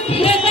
Thank yeah. you. Yeah.